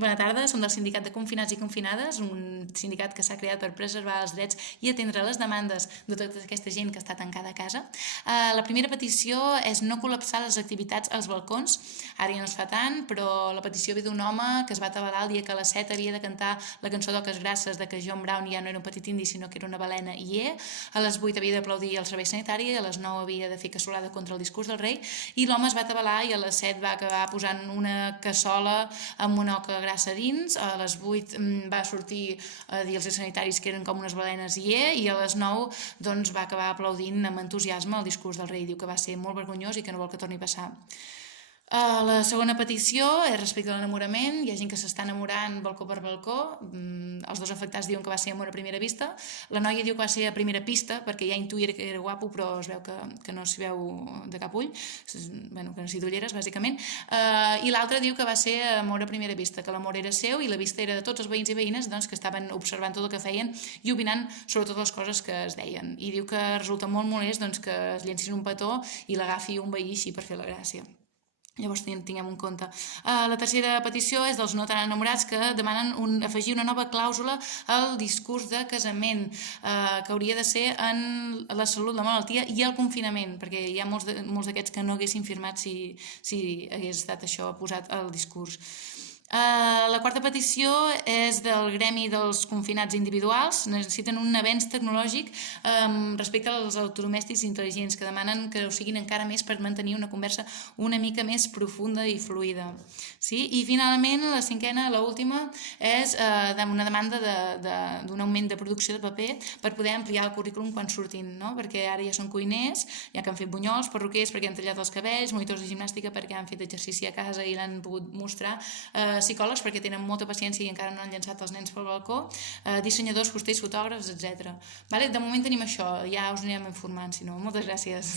Bona tarda, som del Sindicat de Confinats i Confinades, un sindicat que s'ha creat per preservar els drets i atendre les demandes de tota aquesta gent que està tancada a casa. La primera petició és no col·lapsar les activitats als balcons. Ara ja no es fa tant, però la petició ve d'un home que es va atabalar el dia que a les 7 havia de cantar la cançó d'Oques Grasses de que John Brown ja no era un petit indi sinó que era una balena i a les 8 havia d'aplaudir el servei sanitari, a les 9 havia de fer cassolada contra el discurs del rei i l'home es va atabalar i a les 7 va acabar posant una cassola amb una oca grassa dins, a les 8 va sortir a dir als sanitaris que eren com unes balenes i a les 9 doncs, va acabar aplaudint amb entusiasme el discurs del rei. Diu que va ser molt vergonyós i que no vol que torni a passar. La segona petició és respecte a l'enamorament. Hi ha gent que s'està enamorant balcó per balcó. Els dos afectats diuen que va ser amor a primera vista. La noia diu que va ser a primera pista perquè ja intuïa que era guapo però es veu que no s'hi veu de cap ull. Bueno, que necessita ulleres, bàsicament. I l'altre diu que va ser amor a primera vista, que l'amor era seu i la vista era de tots els veïns i veïnes doncs, que estaven observant tot el que feien i opinant sobre totes les coses que es deien. I diu que resulta molt molest doncs, que es llencin un petó i l'agafi un veí així per fer la gràcia. Llavors tinguem en compte. La tercera petició és dels no tan enamorats que demanen afegir una nova clàusula al discurs de casament que hauria de ser en la salut, la malaltia i el confinament, perquè hi ha molts d'aquests que no haguessin firmat si hagués estat això posat al discurs. La quarta petició és del gremi dels confinats individuals. Necessiten un avenç tecnològic respecte als autodomèstics intel·ligents que demanen que ho siguin encara més per mantenir una conversa una mica més profunda i fluida. Sí? I finalment la cinquena, l'última, és una demanda d'un augment de producció de paper per poder ampliar el currículum quan surtin, no? Perquè ara ja són cuiners, ja que han fet bunyols, perruquers perquè han tallat els cabells, monitors de gimnàstica perquè han fet exercici a casa i l'han pogut mostrar, psicòlegs perquè tenen molta paciència i encara no han llançat els nens pel balcó, dissenyadors, fusters, fotògrafs, etc. De moment tenim això, ja us anirem informant, si no. Moltes gràcies.